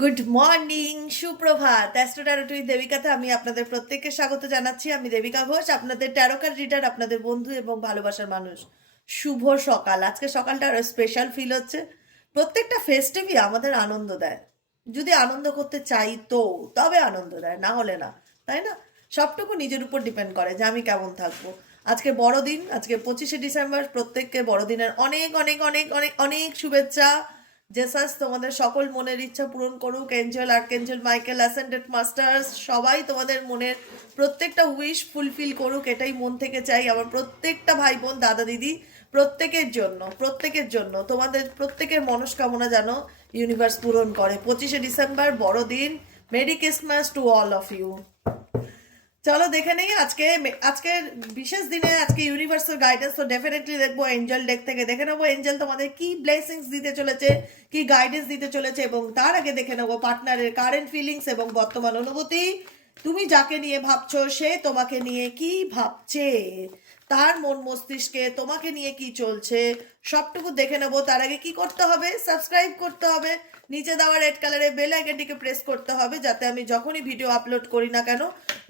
Good morning, সুপ্রভাত। Astro taro টুইথ দেবিকাতে আমি আপনাদের প্রত্যেককে স্বাগত জানাচ্ছি। আমি দেবিকা ঘোষ, আপনাদের ট্যারো কার্ড রিডার, আপনাদের বন্ধু এবং ভালোবাসার মানুষ। শুভ সকাল। আজকে সকালটা আরো স্পেশাল ফিল হচ্ছে। প্রত্যেকটা ফেস্টিভই আমাদের আনন্দ দেয়। যদি আনন্দ করতে চাই তো তবে আনন্দ দেয়, না হলে না, তাই না? সবটুকু নিজের উপর ডিপেন্ড করে যে আমি কেমন থাকবো। আজকে বড়দিন, আজকে 25শে ডিসেম্বর। প্রত্যেককে বড়দিনের অনেক অনেক অনেক অনেক অনেক শুভেচ্ছা। জেসাস তোমাদের সকল মনের ইচ্ছা পূরণ করুক। এঞ্জেল, আর্কেঞ্জেল মাইকেল, অ্যাসেন্ডেড মাস্টার্স সবাই তোমাদের মনের প্রত্যেকটা উইশ ফুলফিল করুক, এটাই মন থেকে চাই। আমার প্রত্যেকটা ভাই বোন, দাদা দিদি, প্রত্যেকের জন্য তোমাদের প্রত্যেকের মনস্কামনা যেন ইউনিভার্স পূরণ করে। 25শে ডিসেম্বর বড়দিন। Merry Christmas to all of you. চলো দেখে নেই আজকের বিশেষ দিনে আজকে ইউনিভার্সাল গাইডেন্স। তো ডেফিনেটলি দেখবো এঞ্জেল ডেক থেকে, দেখে নেবো এঞ্জেল তোমাদের কি ব্লেসিংস দিতে চলেছে, কি গাইডেন্স দিতে চলেছে, এবং তার আগে দেখে নেবো পার্টনারের কারেন্ট ফিলিংস এবং বর্তমান অনুভূতি। তুমি যাকে নিয়ে ভাবছো সে তোমাকে নিয়ে কি ভাবছে, তার মন মস্তিষ্কে তোমাকে নিয়ে কি চলছে, সবটুকু দেখে নেবো। তার আগে কি করতে হবে? সাবস্ক্রাইব করতে হবে, নিচে দেওয়া রেড কালারের বেল আইকনটিকে প্রেস করতে হবে, যাতে আমি যখনই ভিডিও আপলোড করি না কেন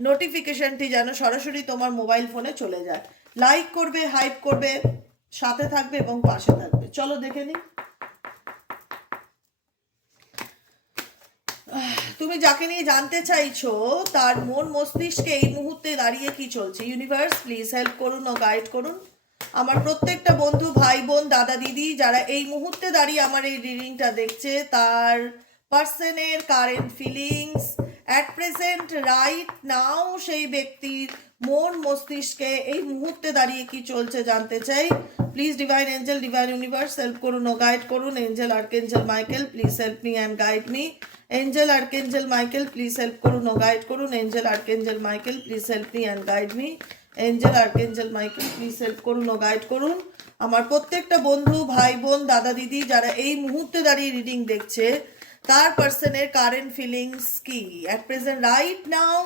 নোটিফিকেশনটি যেন সরাসরি তোমার মোবাইল ফোনে চলে যায়। লাইক করবে, হাইপ করবে, সাথে থাকবে এবং পাশে থাকবে। চলো দেখে নিই তুমি যাকে নিয়ে জানতে চাইছো তার মন মস্তিষ্কে এই মুহূর্তে দাঁড়িয়ে কি চলছে। ইউনিভার্স প্লিজ হেল্প করুন ও গাইড করুন আমার প্রত্যেকটা বন্ধু, ভাই বোন, দাদা দিদি যারা এই মুহূর্তে দাঁড়িয়ে আমার এই রিডিংটা দেখছে, তার পার্সনের current feelings at present right now, সেই ব্যক্তির মন মস্তিষ্কে এই মুহূর্তে দাঁড়িয়ে কি চলছে জানতে চাই। Please divine angel, divine universe help করুন ও গাইড করুন। Angel, archangel Michael please help me and guide me. Angel, archangel Michael please help করুন ও গাইড করুন। Angel, archangel Michael please help me and guide me. Angel, archangel Michael please help করুন ও guide করুন আমার প্রত্যেকটা বন্ধু, ভাই বোন, দাদা দিদি যারা এই মুহূর্তে দাঁড়িয়ে রিডিং দেখছে, তার পার্সনের কারেন্ট ফিলিংস কি অ্যাট প্রেজেন্ট রাইট নাও।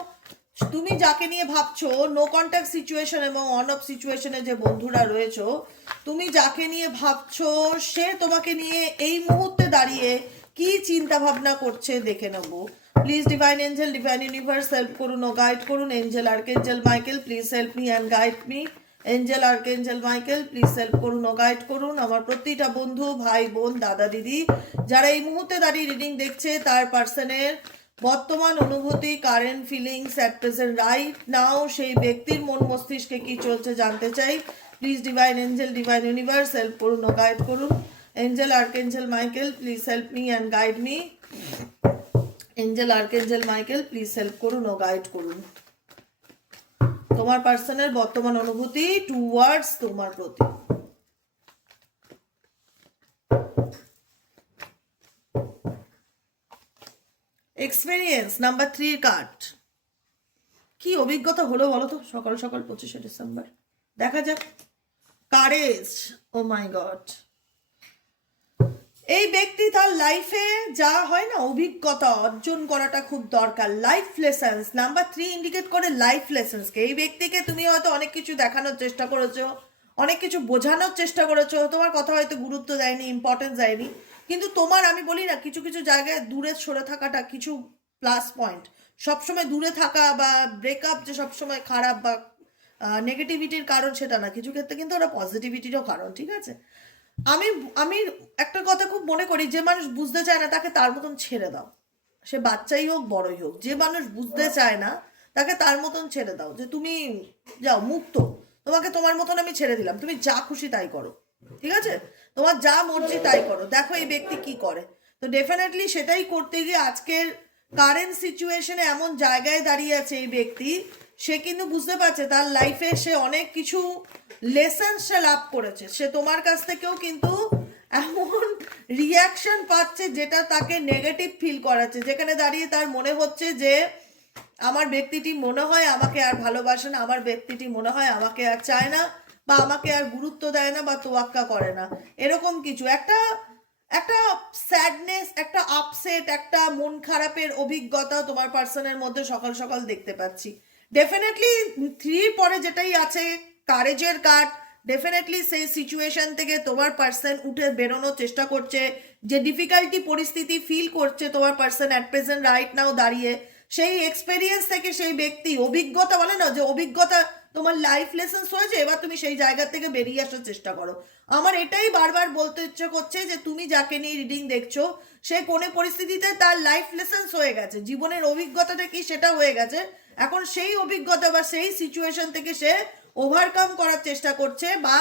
তুমি যাকে নিয়ে ভাবছো, নো কন্ট্যাক্ট সিচুয়েশন এবং অন অফ সিচুয়েশনে যে বন্ধুরা রয়েছো, তুমি যাকে নিয়ে ভাবছো সে তোমাকে নিয়ে এই মুহূর্তে দাঁড়িয়ে কি চিন্তা ভাবনা করছে দেখে নেবো। Please divine angel, divine universe help করুন ও গাইড করুন। Angel, archangel Michael please help me and guide me. Angel, archangel Michael please help করুন ও গাইড করুন আমার প্রতিটা বন্ধু, ভাই বোন, দাদা দিদি যারা এই মুহূর্তে দাঁড়িয়ে রিডিং দেখছে, তার পার্সনের বর্তমান অনুভূতি, current feelings at present right now, সেই ব্যক্তির মন মস্তিষ্কে কি চলছে জানতে চাই। Please divine angel, divine universe help করুন ও গাইড করুন। Angel, archangel Michael please help me and guide me. Angel, archangel Michael please help করুন ও গাইড করুন তোমার পার্সনের বর্তমান অনুভূতি টুয়ার্ডস তোমার প্রতি। Experience number 3 card. কি অভিজ্ঞতা হলো বলো তো সকাল সকাল 25শে ডিসেম্বর? দেখা যাক। Courage, O my god. এই ব্যক্তি তার লাইফে যা হয় না, অভিজ্ঞতা অর্জন করাটা খুব দরকার। লাইফ লেসেন্স নাম্বার 3 ইন্ডিকেট করে লাইফ লেসেন্সকে। এই ব্যক্তিকে তুমি হয়তো অনেক কিছু দেখানোর চেষ্টা করেছো, অনেক কিছু বোঝানোর চেষ্টা করেছো, তোমার কথা হয়তো গুরুত্ব দেয়নি, ইম্পর্টেন্স দেয়নি, কিন্তু তোমার, আমি বলি না, কিছু কিছু জায়গায় দূরে সরে থাকাটা কিছু প্লাস পয়েন্ট। সবসময় দূরে থাকা বা ব্রেকআপ যে সবসময় খারাপ বা নেগেটিভিটির কারণ সেটা না, কিছু ক্ষেত্রে কিন্তু ওরা পজিটিভিটিরও কারণ, ঠিক আছে? আমি আমি একটা কথা খুব মনে করি, যে মানুষ বুঝতে চায় না তাকে তার মতন ছেড়ে দাও। সে বাচ্চাই হোক বড়ই হোক, যে মানুষ বুঝতে চায় না তাকে তার মতন ছেড়ে দাও, যে তুমি যাও মুক্ত, তোমাকে তোমার মতন আমি ছেড়ে দিলাম, তুমি যা খুশি তাই করো, ঠিক আছে? তোমার যা মর্জি তাই করো। দেখো এই ব্যক্তি কি করে। তো ডেফিনেটলি সেটাই করতে গিয়ে আজকের কারেন্ট সিচুয়েশনে এমন জায়গায় দাঁড়িয়ে আছে এই ব্যক্তি। সে কিন্তু বুঝতে পারছে তার লাইফে সে অনেক কিছু লেসন সে লাভ করেছে। সে তোমার কাছ থেকেও কিন্তু এমন রিয়াকশন পাচ্ছে যেটা তাকে নেগেটিভ ফিল করাচ্ছে, যেখানে দাঁড়িয়ে তার মনে হচ্ছে যে আমার ব্যক্তিটি মনে হয় আমাকে আর ভালোবাসে না, আমার ব্যক্তিটি মনে হয় আমাকে আর চায় না, বা আমাকে আর গুরুত্ব দেয় না, বা তোয়াক্কা করে না, এরকম কিছু একটা একটা স্যাডনেস, একটা আপসেট, একটা মন খারাপের অভিজ্ঞতা তোমার পার্সনের মধ্যে সকাল সকাল দেখতে পাচ্ছি। ডেফিনেটলি 3 পরে যেটাই আছে, কারেজের কার্ড, ডেফিনেটলি সেই সিচুয়েশন থেকে তোমার পার্সন উঠে বেরোনোর চেষ্টা করছে। যে ডিফিকাল্টি পরিস্থিতি ফিল করছে তোমার person at present right now দাঁড়িয়ে, সেই এক্সপেরিয়েন্স থেকে সেই ব্যক্তি অভিজ্ঞতা, বলে না যে অভিজ্ঞতা তোমার লাইফ লেসন্স হয়েছে, এবার তুমি সেই জায়গা থেকে বেরিয়ে আসার চেষ্টা করো। আমার এটাই বারবার বলতে ইচ্ছে করছে যে তুমি যাকে নিয়ে রিডিং দেখছো, সে কোনো পরিস্থিতিতে তার লাইফ লেসন্স হয়ে গেছে, জীবনের অভিজ্ঞতাটা কি সেটা হয়ে গেছে। এখন সেই অভিজ্ঞতা বা সেই সিচুয়েশন থেকে সে ওভারকাম করার চেষ্টা করছে বা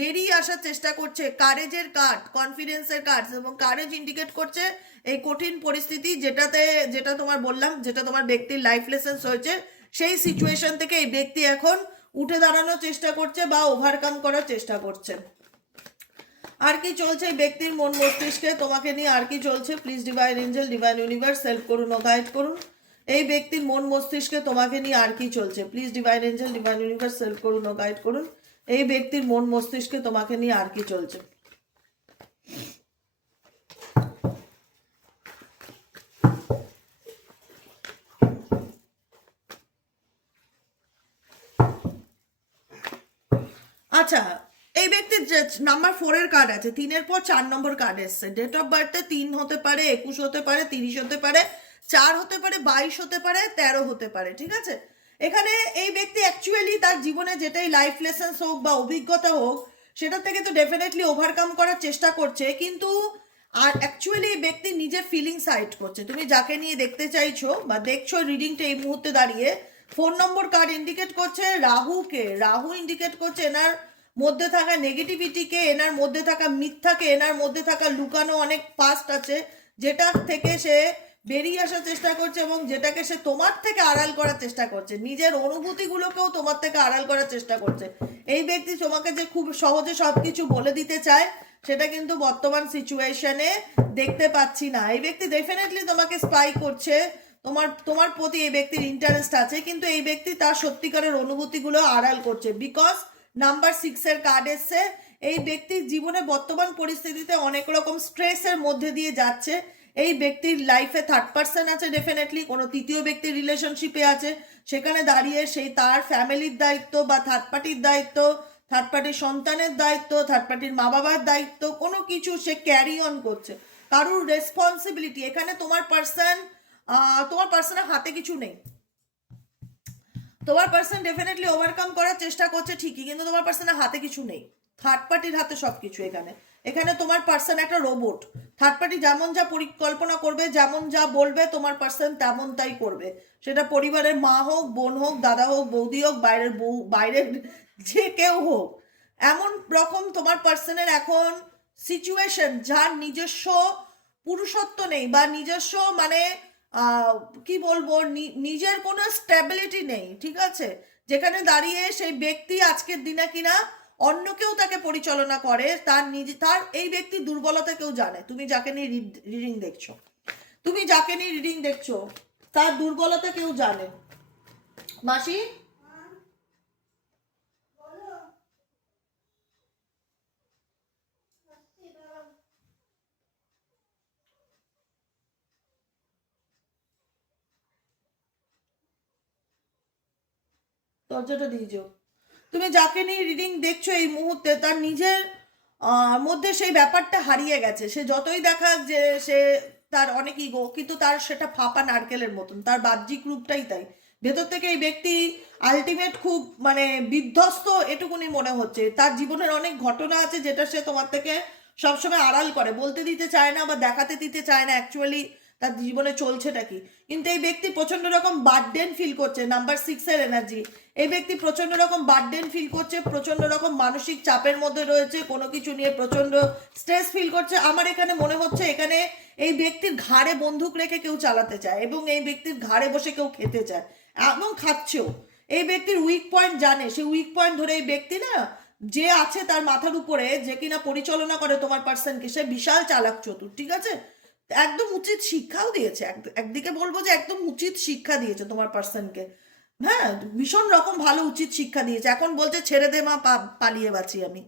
বেরিয়ে আসার চেষ্টা করছে। কারেজের কার্ড, কনফিডেন্সের কার্ড, এবং কারেজ ইন্ডিকেট করছে এই কঠিন পরিস্থিতি যেটা তোমার বললাম, যেটা তোমার ব্যক্তির লাইফ লেসন্স হয়েছে, সেই সিচুয়েশন থেকে এই ব্যক্তি এখন উঠে দাঁড়ানোর চেষ্টা করছে বা ওভারকাম করার চেষ্টা করছে। আর কি চলছে এই ব্যক্তির মন মস্তিষ্কে তোমাকে নিয়ে, আর কি চলছে? Please divine angel, divine universe help করুন ও গাইড করুন। এই ব্যক্তির মন মস্তিষ্কে তোমাকে নিয়ে আর কি চলছে? Please divine angel, divine universe help করুন ও গাইড করুন। এই ব্যক্তির মন মস্তিষ্কে তোমাকে নিয়ে আর কি চলছে? আচ্ছা, এই ব্যক্তির নাম্বার 4 কার্ড আছে, 3 পর 4 নম্বর কার্ড এসছে। ডেট অফ বার্থে 3 হতে পারে, 21 হতে পারে, 30 হতে পারে, 4 হতে পারে, 22 হতে পারে, 13 হতে পারে, ঠিক আছে? এখানে এই ব্যক্তি অ্যাকচুয়ালি তার জীবনে যেটাই লাইফ লেসন্স হোক বা অভিজ্ঞতা হোক, সেটা থেকে তো ডেফিনেটলি ওভারকাম করার চেষ্টা করছে, কিন্তু আর অ্যাকচুয়ালি এই ব্যক্তি নিজের ফিলিংস হাইড করছে। তুমি যাকে নিয়ে দেখতে চাইছো বা দেখছো রিডিংটা এই মুহূর্তে দাঁড়িয়ে, 4 নম্বর কার্ড ইন্ডিকেট করছে রাহুকে। রাহু ইন্ডিকেট করছে এনার মধ্যে থাকা নেগেটিভিটিকে, এনার মধ্যে থাকা মিথ্যাকে, এনার মধ্যে থাকা লুকানো অনেক পাস্ট আছে, যেটা থেকে সে বেরিয়ে আসার চেষ্টা করছে এবং যেটাকে সে তোমার থেকে আড়াল করার চেষ্টা করছে। নিজের অনুভূতিগুলোকেও তোমার থেকে আড়াল করার চেষ্টা করছে। এই ব্যক্তি তোমাকে যে খুব সহজে সবকিছু বলে দিতে চায়, সেটা কিন্তু বর্তমান সিচুয়েশনে দেখতে পাচ্ছি না। এই ব্যক্তি ডেফিনেটলি তোমাকে স্পাই করছে, তোমার প্রতি এই ব্যক্তির ইন্টারেস্ট আছে, কিন্তু এই ব্যক্তি তার সত্যিকারের অনুভূতিগুলো আড়াল করছে। বিকজ নাম্বার 6 কার্ড এসছে। এই ব্যক্তির জীবনে বর্তমান পরিস্থিতিতে অনেক রকম স্ট্রেসের মধ্যে দিয়ে যাচ্ছে। এই ব্যক্তির লাইফে থার্ড পার্সন আছে, ডেফিনেটলি কোনো তৃতীয় ব্যক্তির রিলেশনশিপে আছে। সেখানে দাঁড়িয়ে সেই তার ফ্যামিলির দায়িত্ব বা থার্ড পার্টির দায়িত্ব, থার্ড পার্টির সন্তানের দায়িত্ব, থার্ড পার্টির মা বাবার দায়িত্ব, কোনো কিছু সে ক্যারি অন করছে, কারুর রেসপন্সিবিলিটি। এখানে তোমার পার্সনের হাতে কিছু নেই। তোমার পার্সন ডেফিনেটলি ওভারকাম করার চেষ্টা করছে ঠিকই, কিন্তু তোমার পার্সনের হাতে কিছু নেই, থার্ড পার্টির হাতে সবকিছু। এখানে তোমার পার্সন একটা রোবট। থার্ড পার্টি যেমন যা পরিকল্পনা করবে, যেমন যা বলবে, তোমার পার্সন তেমন তাই করবে। সেটা পরিবারের মা হোক, বোন হোক, দাদা হোক, বৌদি হোক, বাইরের যে কেউ হোক, এমন রকম তোমার পার্সনের এখন সিচুয়েশন যার নিজস্ব পুরুষত্ব নেই বা নিজস্ব মানে কি বলবো, নিজের কোনো স্ট্যাবিলিটি নেই, ঠিক আছে? যেখানে দাঁড়িয়ে সেই ব্যক্তি আজকের দিনে কিনা অন্য কেউ তাকে পরিচালনা করে, তার এই ব্যক্তির দুর্বলতা কেউ জানে। তুমি যাকে নিয়ে রিডিং দেখছো, তার দুর্বলতা কেউ জানে। মাসি, দরজাটা দিয়ে যাও। তুমি যাকে নিয়ে রিডিং দেখছো এই মুহূর্তে, তার নিজের মধ্যে সেই ব্যাপারটা হারিয়ে গেছে। সে যতই দেখা যে সে তার অনেক ইগো, কিন্তু তার সেটা ফাঁপা নারকেলের মতন, তার বাহ্যিক রূপটাই তাই। ভেতর থেকে এই ব্যক্তি আলটিমেট খুব মানে বিধ্বস্ত, এটুকুনি মনে হচ্ছে। তার জীবনের অনেক ঘটনা আছে যেটা সে তোমার থেকে সবসময় আড়াল করে, বলতে দিতে চায় না বা দেখাতে দিতে চায় না অ্যাকচুয়ালি তার জীবনে চলছেটা কি। কিন্তু এই ব্যক্তি প্রচন্ড রকম বার্ডেন ফিল করছে, নাম্বার 6 এনার্জি। এই ব্যক্তি প্রচন্ড রকম বার্ডেন ফিল করছে, প্রচন্ড রকম মানসিক চাপের মধ্যে রয়েছে, কোনো কিছু নিয়ে প্রচন্ড স্ট্রেস ফিল করছে। আমার এখানে মনে হচ্ছে এখানে এই ব্যক্তির ঘাড়ে বন্দুক রেখে কেউ চালাতে চায় এবং এই ব্যক্তির ঘাড়ে বসে কেউ খেতে চায় এবং খাচ্ছেও। এই ব্যক্তির উইক পয়েন্ট জানে, সেই উইক পয়েন্ট ধরে এই ব্যক্তি না, যে আছে তার মাথার উপরে, যে কিনা পরিচালনা করে তোমার পার্সনকে, সে বিশাল চালাক চতুর, ঠিক আছে? একদম উচিত শিক্ষাও দিয়েছে, একদিকে বলবো যে একদম উচিত শিক্ষা দিয়েছে তোমার পার্সনকে। হ্যাঁ, ভীষণ রকম ভালো উচিত শিক্ষা দিয়েছে। এখন বলছে ছেড়ে দে মা, পালিয়ে বাঁচি আমি।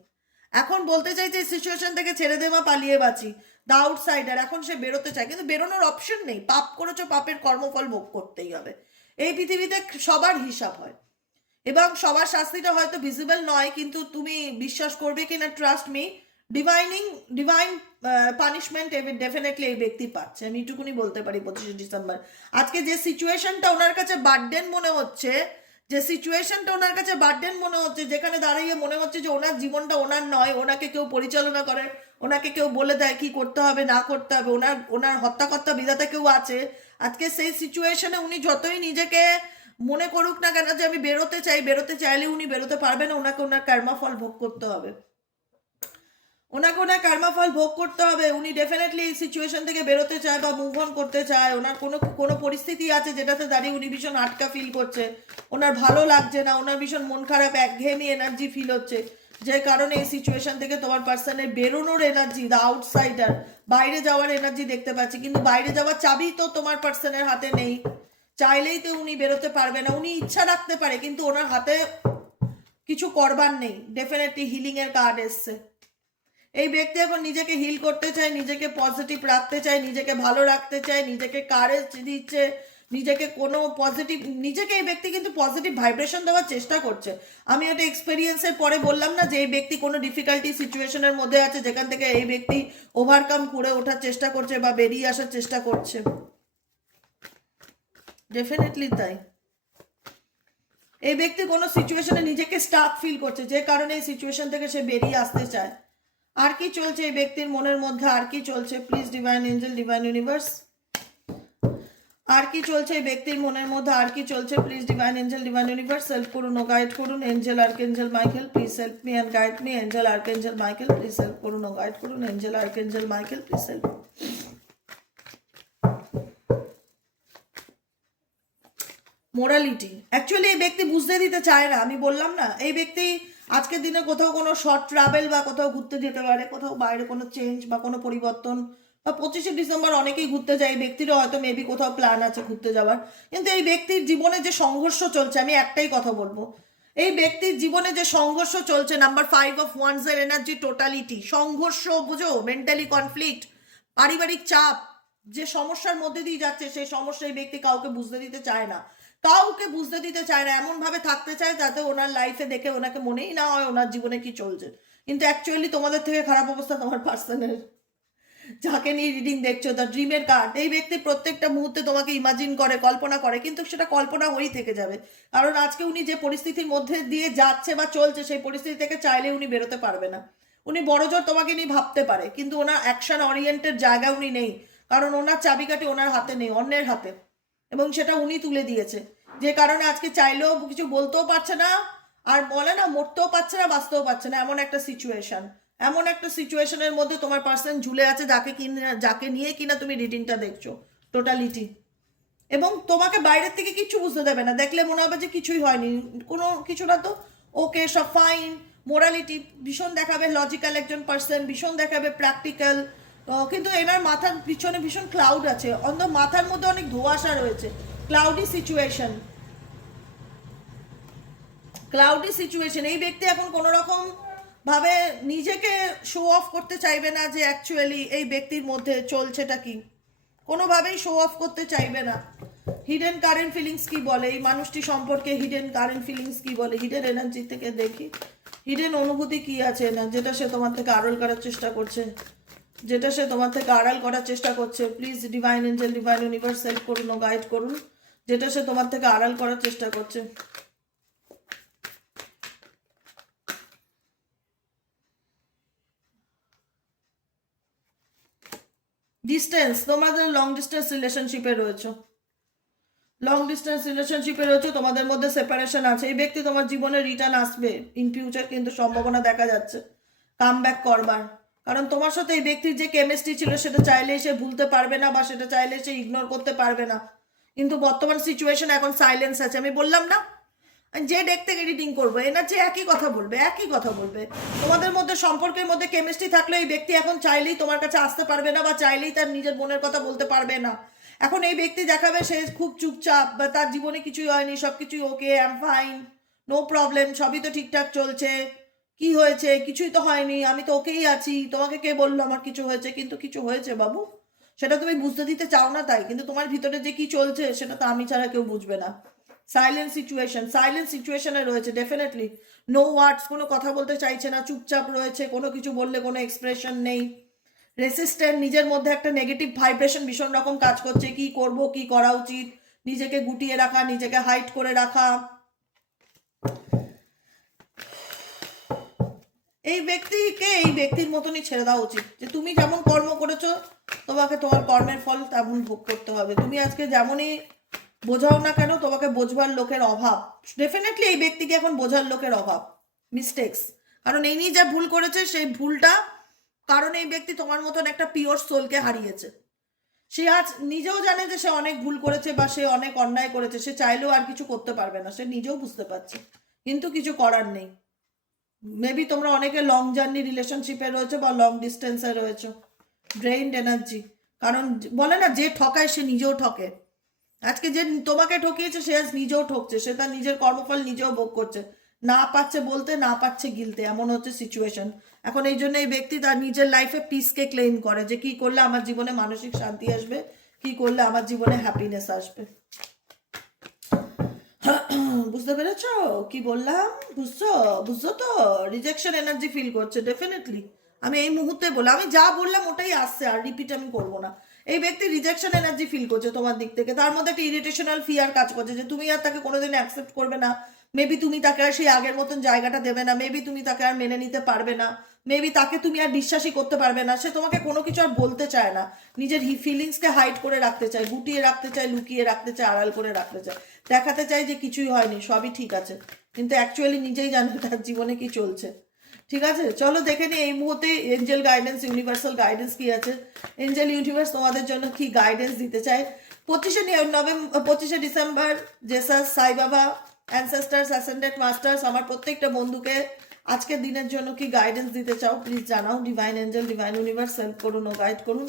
এখন বলতে চাইছে সিচুয়েশন থেকে ছেড়ে দে মা, পালিয়ে বাঁচি। দ্য আউটসাইডার, এখন সে বেরোতে চায়, কিন্তু বেরোনোর অপশন নেই। পাপ করেছো, পাপের কর্মফল ভোগ করতেই হবে। এই পৃথিবীতে সবার হিসাব হয়। এবং সবার শাস্তিটা হয়তো ভিজিবল নয়, কিন্তু তুমি বিশ্বাস করবে কিনা, trust me, divine punishment definitely এই ব্যক্তি পাচ্ছে, আমি এটুকুনি বলতে পারি। 25শে ডিসেম্বর আজকে যে সিচুয়েশনটা ওনার কাছে বার্ডেন মনে হচ্ছে, যেখানে দাঁড়িয়ে মনে হচ্ছে যে ওনার জীবনটা ওনার নয়, ওনাকে কেউ পরিচালনা করে, ওনাকে কেউ বলে দেয় কি করতে হবে না করতে হবে, ওনার হত্যাকর্তা বিধাতা কেউ আছে। আজকে সেই সিচুয়েশনে উনি যতই নিজেকে মনে করুক না কেন যে আমি বেরোতে চাইলে উনি বেরোতে পারবে না, ওনাকে ওনার কর্মা ফল ভোগ করতে হবে, উনি ডেফিনেটলি এই সিচুয়েশন থেকে বেরোতে চায় বা মুভ অন করতে চায়। ওনার কোনো পরিস্থিতি আছে যেটাতে দাঁড়িয়ে উনি ভীষণ আটকা ফিল করছে, ওনার ভালো লাগছে না, ওনার ভীষণ মন খারাপ, একঘেয়েমি এনার্জি ফিল হচ্ছে, যে কারণে এই সিচুয়েশন থেকে তোমার পার্সনের বেরোনোর এনার্জি, দ্য আউটসাইডার, বাইরে যাওয়ার এনার্জি দেখতে পাচ্ছি। কিন্তু বাইরে যাওয়ার চাবি তো তোমার পার্সনের হাতে নেই, চাইলেই তো উনি বেরোতে পারবে না। উনি ইচ্ছা রাখতে পারে কিন্তু ওনার হাতে কিছু করবার নেই। ডেফিনেটলি হিলিং এর কার্ড এসছে। এই ব্যক্তি এখন নিজেকে হিল করতে চায়, নিজেকে পজিটিভ রাখতে চায়, নিজেকে ভালো রাখতে চায়, নিজেকে কারেজ দিচ্ছে, নিজেকে এই ব্যক্তি কিন্তু পজিটিভ ভাইব্রেশন দেওয়ার চেষ্টা করছে। আমি একটা এক্সপেরিয়েন্সের পরে বললাম না যে এই ব্যক্তি কোনো ডিফিকাল্টি সিচুয়েশনের মধ্যে আছে, যেখান থেকে এই ব্যক্তি ওভারকাম করে ওঠার চেষ্টা করছে বা বেরিয়ে আসার চেষ্টা করছে। ডেফিনেটলি তাই। এই ব্যক্তি কোনো সিচুয়েশনে নিজেকে স্টাক ফিল করছে, যে কারণে এই সিচুয়েশন থেকে সে বেরিয়ে আসতে চায়। আর কি চলছে এই ব্যক্তির মনের মধ্যে, আর কি চলছে please divine angel, divine universe, আর কি চলছে এই ব্যক্তির মনের মধ্যে, আর কি চলছে please divine angel, divine universe help করুন ও গাইড করুন। Angel archangel Michael please help me and guide me. Angel archangel Michael please help করুন ও গাইড করুন। Angel archangel Michael please help. Morality actually এই ব্যক্তি বুঝতে দিতে চায় না, আমি বললাম না, এই ব্যক্তি আজকের দিনে কোথাও কোনো শর্ট ট্রাভেল বা কোথাও ঘুরতে যেতে পারে, কোথাও বাইরে কোনো চেঞ্জ বা কোনো পরিবর্তন, বা 25শে ডিসেম্বর অনেকেই ঘুরতে যায়, এই ব্যক্তিরও হয়তো মেবি কোথাও প্ল্যান আছে ঘুরতে যাওয়ার। কিন্তু এই ব্যক্তির জীবনে যে সংঘর্ষ চলছে, আমি একটাই কথা বলবো, এই ব্যক্তির জীবনে যে সংঘর্ষ চলছে, নাম্বার 5 অফ ওয়ান্স এর এনার্জি, টোটালিটি সংঘর্ষ, বুঝো, মেন্টালি কনফ্লিক্ট, পারিবারিক চাপ, যে সমস্যার মধ্যে দিয়ে যাচ্ছে, সেই সমস্যা এই ব্যক্তি কাউকে বুঝতে দিতে চায় না, এমন ভাবে থাকতে চায় যাতে ওনার লাইফে দেখে ওনাকে মনেই না হয় ওনার জীবনে কি চলছে। কিন্তু অ্যাকচুয়ালি তোমাদের থেকে খারাপ অবস্থা তোমার পার্সনের, যাকে নিয়ে রিডিং দেখছো, দ্য ড্রিমের কার্ড। এই ব্যক্তি প্রত্যেকটা মুহূর্তে তোমাকে ইমাজিন করে, কল্পনা করে, কিন্তু সেটা কল্পনা হয়েই থেকে যাবে। কারণ আজকে উনি যে পরিস্থিতির মধ্যে দিয়ে যাচ্ছে বা চলছে, সেই পরিস্থিতি থেকে চাইলে উনি বেরোতে পারবে না। উনি বড়জোর তোমাকে নিয়ে ভাবতে পারে, কিন্তু ওনার অ্যাকশন ওরিয়েন্টেড জায়গা উনি নেই, কারণ ওনার চাবিকাঠি ওনার হাতে নেই, অন্যের হাতে, এবং সেটা উনি তুলে দিয়েছে। যে কারণে আজকে চাইলেও কিছু বলতেও পারছে না, আর বলে না মরতেও পারছে না, বাঁচতেও পারছে না, এমন একটা সিচুয়েশনের মধ্যে তোমার পার্সন ঝুলে আছে, যাকে নিয়ে কিনা তুমি রিডিংটা দেখছো, টোটালিটি। এবং তোমাকে বাইরের থেকে কিছু বুঝতে দেবে না, দেখলে মনে হবে যে কিছুই হয়নি, কোনো কিছু না, তো ওকে সব ফাইন। মোরালিটি ভীষণ দেখাবে, লজিক্যাল একজন পার্সন, ভীষণ দেখাবে প্র্যাকটিক্যাল, কিন্তু এনার মাথার পিছনে ভীষণ ক্লাউড আছে, মাথার মধ্যে অনেক ধোঁয়াশা রয়েছে, ক্লাউডি সিচুয়েশন। এই ব্যক্তি এখন কোনো রকম ভাবে নিজেকে শো অফ করতে চাইবে না যে অ্যাকচুয়ালি এই ব্যক্তির মধ্যে চলছেটা কি, কোনোভাবেই শো অফ করতে চাইবে না। হিডেন কারেন্ট ফিলিংস কি বলে এই মানুষটি সম্পর্কে, হিডেন কারেন্ট ফিলিংস কি বলে, হিডেন এনার্জি থেকে দেখি, হিডেন অনুভূতি কি আছে না, যেটা সে তোমার থেকে আড়াল করার চেষ্টা করছে, please divine angel, divine universe help করুন ও গাইড করুন, যেটা সে তোমার থেকে আড়াল করার চেষ্টা করছে। ডিস্টেন্স, তোমাদের লং ডিস্টেন্স রিলেশনশিপে রয়েছে, তোমাদের মধ্যে সেপারেশন আছে। এই ব্যক্তি তোমার জীবনে রিটার্ন আসবে ইন ফিউচার, কিন্তু সম্ভাবনা দেখা যাচ্ছে কাম ব্যাক করবার, কারণ তোমার সাথে এই ব্যক্তির যে কেমিস্ট্রি ছিল সেটা চাইলে সে ভুলতে পারবে না, বা সেটা চাইলে সে ইগনোর করতে পারবে না। কিন্তু বর্তমান সিচুয়েশন এখন সাইলেন্স আছে। আমি বললাম না, যে ডেক থেকে রিডিং করবো এনার্জি একই কথা বলবে। তোমাদের মধ্যে সম্পর্কের মধ্যে কেমিস্ট্রি থাকলে এই ব্যক্তি এখন চাইলেই তোমার কাছে আসতে পারবে না, বা চাইলেই তার নিজের মনের কথা বলতে পারবে না। এখন এই ব্যক্তি দেখাবে সে খুব চুপচাপ, বা তার জীবনে কিছুই হয়নি, সবকিছুই okay, I am fine, no problem, সবই তো ঠিকঠাক চলছে, কি হয়েছে, কিছুই তো হয়নি, আমি তো ওকেই আছি, তোমাকে কে বললো আমার কিছু হয়েছে, কিন্তু কিছু হয়েছে বাবু, সেটা তুমি বুঝতে দিতে চাও না তাই, কিন্তু তোমার ভিতরে যে কি চলছে সেটা তো আমি ছাড়া কেউ বুঝবে না। সাইলেন্ট সিচুয়েশনে রয়েছে ডেফিনেটলি। নো ওয়ার্ডস, কোনো কথা বলতে চাইছে না, চুপচাপ রয়েছে, কোনো কিছু বললে কোনো এক্সপ্রেশন নেই, রেসিস্ট্যান্ট, নিজের মধ্যে একটা নেগেটিভ ভাইব্রেশন ভীষণ রকম কাজ করছে, কি করব, কি করা উচিত, নিজেকে গুটিয়ে রাখা, নিজেকে হাইড করে রাখা। এই ব্যক্তির মতনই ছেড়ে দেওয়া উচিত, যে তুমি যেমন কর্ম করেছো তোমাকে তোমার কর্মের ফল তেমন ভোগ করতে হবে। তুমি আজকে যেমনই বোঝাও না কেন, তোমাকে বোঝবার লোকের অভাব, ডেফিনেটলি এই ব্যক্তিকে এখন বোঝার লোকের অভাব, মিস্টেক্স। কারণ এই নিয়ে যা ভুল করেছে সেই ভুলটা কারণ এই ব্যক্তি তোমার মতন একটা পিওর সোলকে হারিয়েছে। সে আজ নিজেও জানে যে সে অনেক ভুল করেছে বা সে অনেক অন্যায় করেছে, সে চাইলেও আর কিছু করতে পারবে না, সে নিজেও বুঝতে পারছে, কিন্তু কিছু করার নেই। মেবি তোমরা অনেকে লং জার্নি রিলেশনশিপে রয়েছে বা লং ডিস্টেন্সে রয়েছে, ড্রেইনড এনার্জি। কারণ বলে না, যে ঠকায় সে নিজেও ঠকে। আজকে যে তোমাকে ঠকিয়েছে সে আজ নিজেও ঠকছে, সে তার নিজের কর্মফল নিজেও ভোগ করছে, না পাচ্ছে বলতে, না পাচ্ছে গিলতে, এমন হচ্ছে সিচুয়েশন এখন। এই জন্য এই ব্যক্তি তার নিজের লাইফে পিসকে ক্লেম করে, যে কি করলে আমার জীবনে মানসিক শান্তি আসবে, কি করলে আমার জীবনে হ্যাপিনেস আসবে। বুঝতে পেরেছো কি বললাম? বুঝছো তো? রিজেকশন এনার্জি ফিল করছে ডেফিনেটলি। আমি এই মুহূর্তে বললাম, আমি যা বললাম ওটাই আসছে, আর রিপিট আমি করবো না। এই ব্যক্তি রিজেকশন এনার্জি ফিল করছে তোমার দিক থেকে, তার মধ্যে একটা ইরিটেশনাল ফিয়ার কাজ করছে যে তুমি আর তাকে কোনোদিন অ্যাকসেপ্ট করবে না, মেবি তুমি তাকে আর সেই আগের মতন জায়গাটা দেবে না, মেবি তুমি তাকে আর মেনে নিতে পারবে না, মেবি তাকে তুমি আর বিশ্বাসই করতে পারবে না। সে তোমাকে কোনো কিছু আর বলতে চায় না, নিজের ফিলিংসকে হাইড করে রাখতে চায়, গুটিয়ে রাখতে চায়, লুকিয়ে রাখতে চায়, আড়াল করে রাখতে চায়, দেখাতে চায় যে কিছুই হয়নি, সবই ঠিক আছে, কিন্তু অ্যাকচুয়ালি নিজেই জানে তার জীবনে কি চলছে। ঠিক আছে, চলো দেখে নি এই মুহূর্তে এঞ্জেল গাইডেন্স, ইউনিভার্সাল গাইডেন্স কি আছে। এঞ্জেল ইউনিভার্স তোমাদের জন্য কি গাইডেন্স দিতে চায় 25শে ডিসেম্বর। জেসাস, সাই বাবা, অ্যানসেস্টার্স, অ্যাসেন্ডেড মাস্টার্স, আমার প্রত্যেকটা বন্ধুকে আজকের দিনের জন্য কি গাইডেন্স দিতে চাও প্লিজ জানাও। Divine angel, divine universe help করুন ও গাইড করুন।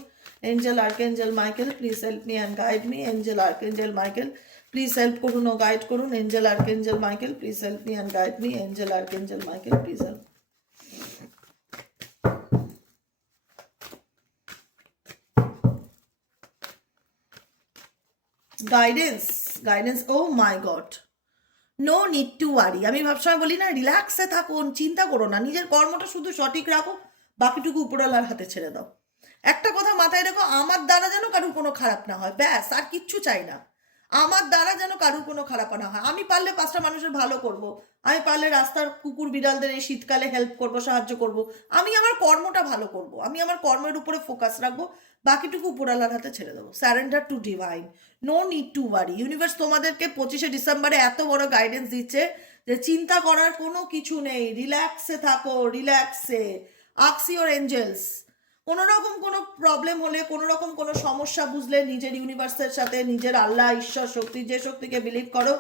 Angel archangel Michael please help me and guide me. Angel archangel Michael please help করুন ও গাইড করুন। Angel archangel Michael please help me and guide me. Angel archangel Michael please help. Guidance oh my God, no need to worry. আমি সবসময় বলি না, রিল্যাক্সে থাকুন, চিন্তা করো না, নিজের কর্মটা শুধু সঠিক রাখো, বাকিটুকু উপরওয়ালার হাতে ছেড়ে দাও। একটা কথা মাথায় রেখো, আমার দ্বারা যেন কারুর কোনো খারাপ না হয়, ব্যাস, আর কিচ্ছু চাই না। আমার দ্বারা যেন কারুর কোনো খারাপ না হয়। আমি পারলে 5টা মানুষের ভালো করব, আমি পারলে রাস্তার কুকুর বিড়ালদের এই শীতকালে হেল্প করব, সাহায্য করব, আমি আমার কর্মটা ভালো করব, আমি আমার কর্মের উপরে ফোকাস রাখবো, বাকিটুকু উপরওয়ালার হাতে ছেড়ে দেবো। Surrender to divine, no need to worry. Universe তোমাদেরকে 25শে ডিসেম্বরে এত বড় গাইডেন্স দিচ্ছে যে চিন্তা করার কোনো কিছু নেই, রিল্যাক্সে থাকো, রিল্যাক্সে। আস্ক ইওর এঞ্জেলস, কোনো রকম কোনো প্রবলেম হলে, কোনো রকম কোনো সমস্যা বুঝলে, নিজের ইউনিভার্সের সাথে, নিজের আল্লাহ, ঈশ্বর শক্তি, যে শক্তিকে বিলিভ করো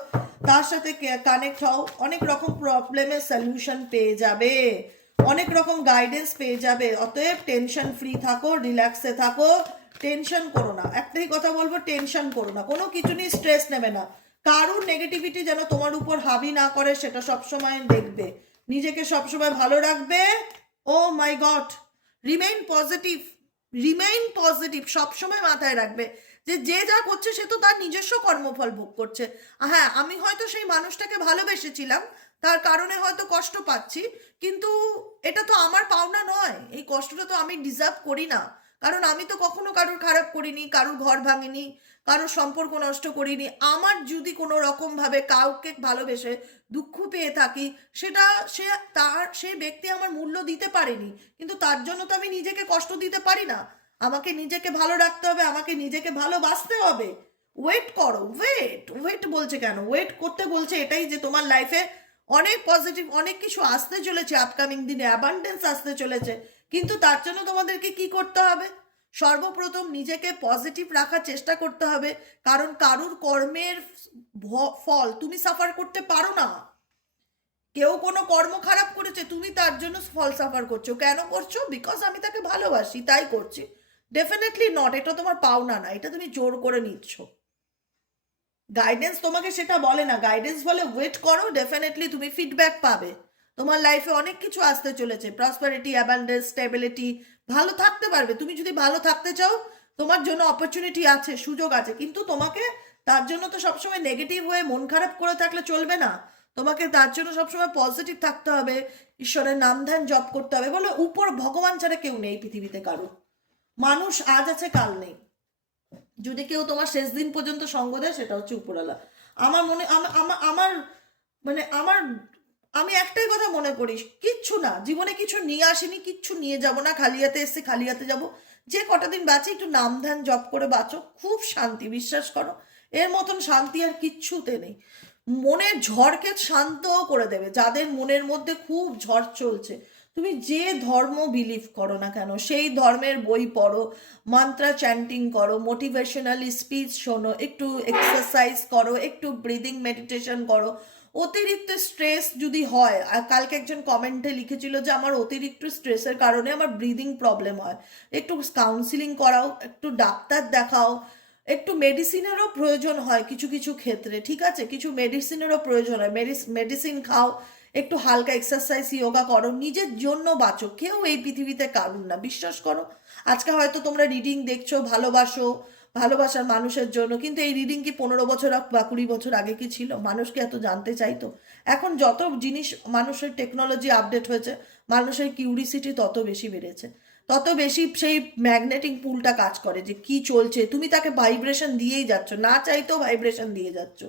তার সাথে কানেক্ট হও, অনেক রকম প্রবলেমের সলিউশন পেয়ে যাবে, অনেক রকম গাইডেন্স পেয়ে যাবে। অতএব টেনশন ফ্রি থাকো, রিল্যাক্সে থাকো, টেনশন করো না। একটাই কথা বলবো, টেনশন করো না, কোনো কিছু নিয়ে স্ট্রেস নেবে না, কারুর নেগেটিভিটি যেন তোমার উপর হাবি না করে সেটা সবসময় দেখবে, নিজেকে সবসময় ভালো রাখবে। Oh my God, remain positive, remain positive, সবসময় মাথায় রাখবে যে যে যা করছে সে তো তার নিজস্ব কর্মফল ভোগ করছে। হ্যাঁ, আমি হয়তো সেই মানুষটাকে ভালোবেসেছিলাম, তার কারণে হয়তো কষ্ট পাচ্ছি, কিন্তু এটা তো আমার পাওনা নয়, এই কষ্টটা তো আমি ডিজার্ভ করি না, কারণ আমি তো কখনো কারোর খারাপ করিনি, কারোর ঘর ভাঙিনি, কারোর সম্পর্ক নষ্ট করিনি। আমার যদি কোনো রকমভাবে কাউকে ভালোবেসে দুঃখ পেয়ে থাকি, সেটা সে ব্যক্তি আমার মূল্য দিতে পারেনি, কিন্তু তার জন্য তো আমি নিজেকে কষ্ট দিতে পারি না। আমাকে নিজেকে ভালো রাখতে হবে, আমাকে নিজেকে ভালোবাসতে হবে। ওয়েট করো, ওয়েট বলছে কেন? ওয়েট করতে বলছে এটাই যে তোমার লাইফে অনেক পজিটিভ, অনেক কিছু আসতে চলেছে, আপকামিং দিনে অ্যাবান্ডেন্স আসতে চলেছে, কিন্তু তার জন্য তোমাদেরকে কি করতে হবে? সর্বপ্রথম নিজেকে পজিটিভ রাখার চেষ্টা করতে হবে, কারণ কারুর কর্মের ফল তুমি সাফার করতে পারো না। কেউ কোনো কর্ম খারাপ করেছে, তুমি তার জন্য ফল সাফার করছো, কেন করছো? বিকজ আমি তাকে ভালোবাসি তাই করছি। ডেফিনেটলি নট, এটা তোমার পাওনা না, এটা তুমি জোর করে নিচ্ছ। গাইডেন্স তোমাকে সেটা বলে না, গাইডেন্স বলে ওয়েট করো, ডেফিনেটলি তুমি ফিডব্যাক পাবে। তোমার লাইফে অনেক কিছু আসতে চলেছে, প্রসপারিটি, অ্যাবান্ডেন্স, স্টেবিলিটি, ভালো থাকতে পারবে। তুমি যদি ভালো থাকতে চাও, তোমার জন্য অপরচুনিটি আছে, সুযোগ আছে, কিন্তু তোমাকে তার জন্য তো সবসময় নেগেটিভ হয়ে মন খারাপ করে থাকলে চলবে না। তোমাকে তার জন্য সবসময় পজিটিভ থাকতে হবে, ঈশ্বরের নাম ধ্যান জপ করতে হবে। বলো উপর ভগবান ছাড়া কেউ নেই পৃথিবীতে কারো। মানুষ আজ আছে কাল নেই। যদি কেউ তোমার শেষ দিন পর্যন্ত সঙ্গ দেয় সেটা হচ্ছে উপরওয়ালা। আমার মনে আমার মানে আমার আমি একটাই কথা মনে করি, কিচ্ছু না জীবনে কিছু নিয়ে আসিনি, কিচ্ছু নিয়ে যাব না, খালি হাতে এসছি খালি হাতে যাবো। যে কটা দিন বাঁচি একটু নাম ধ্যান জপ করে বাঁচো, খুব শান্তি, বিশ্বাস করো এর মতন শান্তি আর কিচ্ছুতে নেই। মনের ঝড়কে শান্তও করে দেবে। যাদের মনের মধ্যে খুব ঝড় চলছে, তুমি যে ধর্ম বিলিভ করো না কেন, সেই ধর্মের বই পড়ো, মান্ত্রা চ্যান্টিং করো, মোটিভেশনালি স্পিচ শোনো, একটু এক্সারসাইজ করো, একটু ব্রিদিং মেডিটেশন করো। অতিরিক্ত স্ট্রেস যদি হয়, আর কালকে একজন কমেন্টে লিখেছিল যে আমার অতিরিক্ত স্ট্রেসের কারণে আমার ব্রিদিং প্রবলেম হয়, একটু কাউন্সিলিং করাও, একটু ডাক্তার দেখাও, একটু মেডিসিনেরও প্রয়োজন হয় কিছু কিছু ক্ষেত্রে, ঠিক আছে, কিছু মেডিসিনেরও প্রয়োজন হয়, মেডিসিন খাও, একটু হালকা এক্সারসাইজ যোগা করো, নিজের জন্য বাঁচো। কেউ এই পৃথিবীতে কারণ না, বিশ্বাস করো। আজকে হয়তো তোমরা রিডিং দেখছো ভালোবাসো, ভালোবাসার মানুষের জন্য, কিন্তু এই রিডিং কি 15 বছর বা 20 বছর আগে কি ছিল? মানুষকে এত জানতে চাইতো? এখন যত জিনিস মানুষের টেকনোলজি আপডেট হয়েছে, মানুষের কিউরিসিটি তত বেশি বেড়েছে, তত বেশি সেই ম্যাগনেটিক পুলটা কাজ করে যে কি চলছে, তুমি তাকে ভাইব্রেশন দিয়েই যাচ্ছ, না চাইতেও ভাইব্রেশন দিয়ে যাচ্ছ।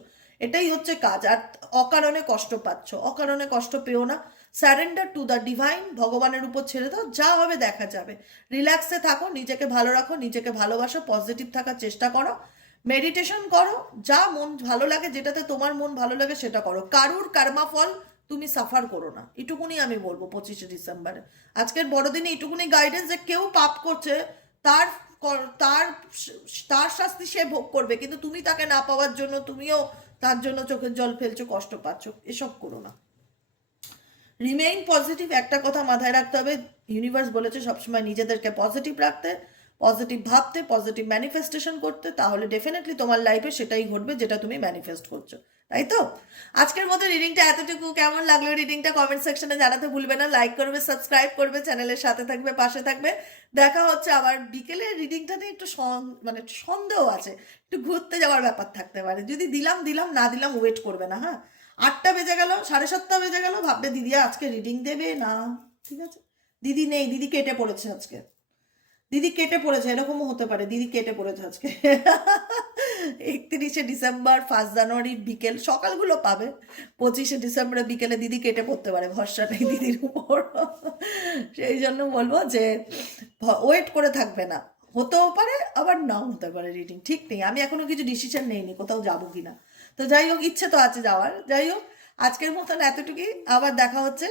এটাই হচ্ছে কাজ। আর অকারণে কষ্ট পাচ্ছ, অকারণে কষ্ট পেও না। স্যারেন্ডার টু দ্য ডিভাইন, ভগবানের উপর ছেড়ে দাও, যা হবে দেখা যাবে। রিল্যাক্সে থাকো, নিজেকে ভালো রাখো, নিজেকে ভালোবাসো, পজিটিভ থাকার চেষ্টা করো, মেডিটেশন করো, যা মন ভালো লাগে, যেটাতে তোমার মন ভালো লাগে সেটা করো। কারুর কর্মা ফল তুমি সাফার করো না, এটুকুনি আমি বলবো 25শে ডিসেম্বরে। আজকের বড়দিনে এটুকুনি গাইডেন্স যে কেউ পাপ করছে, তার তার তার শাস্তি সে ভোগ করবে, কিন্তু তুমি তাকে না পাওয়ার জন্য তুমিও তার জন্য চোখের জল ফেলছো, কষ্ট পাচ্ছ, এসব করো না। রিমেইন পজিটিভ, একটা কথা মাথায় রাখতে হবে, ইউনিভার্স বলেছে সবসময় নিজেদেরকে পজিটিভ রাখতে, পজিটিভ ভাবতে, পজিটিভ ম্যানিফেস্টেশন করতে, তাহলে ডেফিনেটলি তোমার লাইফে সেটাই ঘটবে যেটা তুমি ম্যানিফেস্ট করছো, তাই তো? আজকের মতো রিডিংটা এতটুকু। কেমন লাগলো রিডিংটা কমেন্ট সেকশনে জানাতে ভুলবে না। লাইক করবে, সাবস্ক্রাইব করবে, চ্যানেলের সাথে থাকবে, পাশে থাকবে। দেখা হচ্ছে আবার বিকেলের রিডিংটা নিয়ে একটু মানে সন্দেহ আছে, একটু ঘুরতে যাওয়ার ব্যাপার থাকতে পারে, যদি দিলাম দিলাম, না দিলাম ওয়েট করবে না, হ্যাঁ? 8টা বেজে গেল, 7:30 বেজে গেল, ভাববে দিদি আজকে রিডিং দেবে না, ঠিক আছে? দিদি নেই, দিদি কেটে পড়েছে আজকে, দিদি কেটে পড়েছে, এরকমও হতে পারে দিদি কেটে পড়েছে আজকে। 31শে ডিসেম্বর, 1 জানুয়ারি বিকেল, সকালগুলো পাবে। 25শে ডিসেম্বরে বিকেলে দিদি কেটে পড়তে পারে, ভরসা নেই দিদির উপর। সেই জন্য বলবো যে ওয়েট করে থাকবে না, হতেও পারে আবার নাও হতে পারে, রিডিং ঠিক নেই। আমি এখনো কিছু ডিসিশন নেইনি কোথাও যাবো কিনা, তো যাই হোক, ইচ্ছে তো আছে যাওয়ার। যাই হোক, আজকের মতন এতটুকুই, আবার দেখা হচ্ছে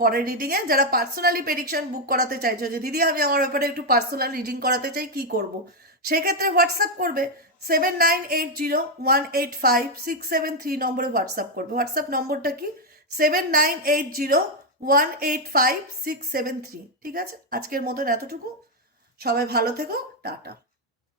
পরের রিডিংয়ে। যারা পার্সোনালি প্রেডিকশন বুক করাতে চাইছো যে দিদি আমি আমার ব্যাপারে একটু পার্সোনাল রিডিং করাতে চাই, কি করব, সেক্ষেত্রে হোয়াটসঅ্যাপ করবে, 7980185673 নম্বরে হোয়াটসঅ্যাপ করবে। হোয়াটসঅ্যাপ নম্বরটা কি? 7980185673। ঠিক আছে, আজকের মতন এতটুকু। সবাই ভালো থেকো, টাটা।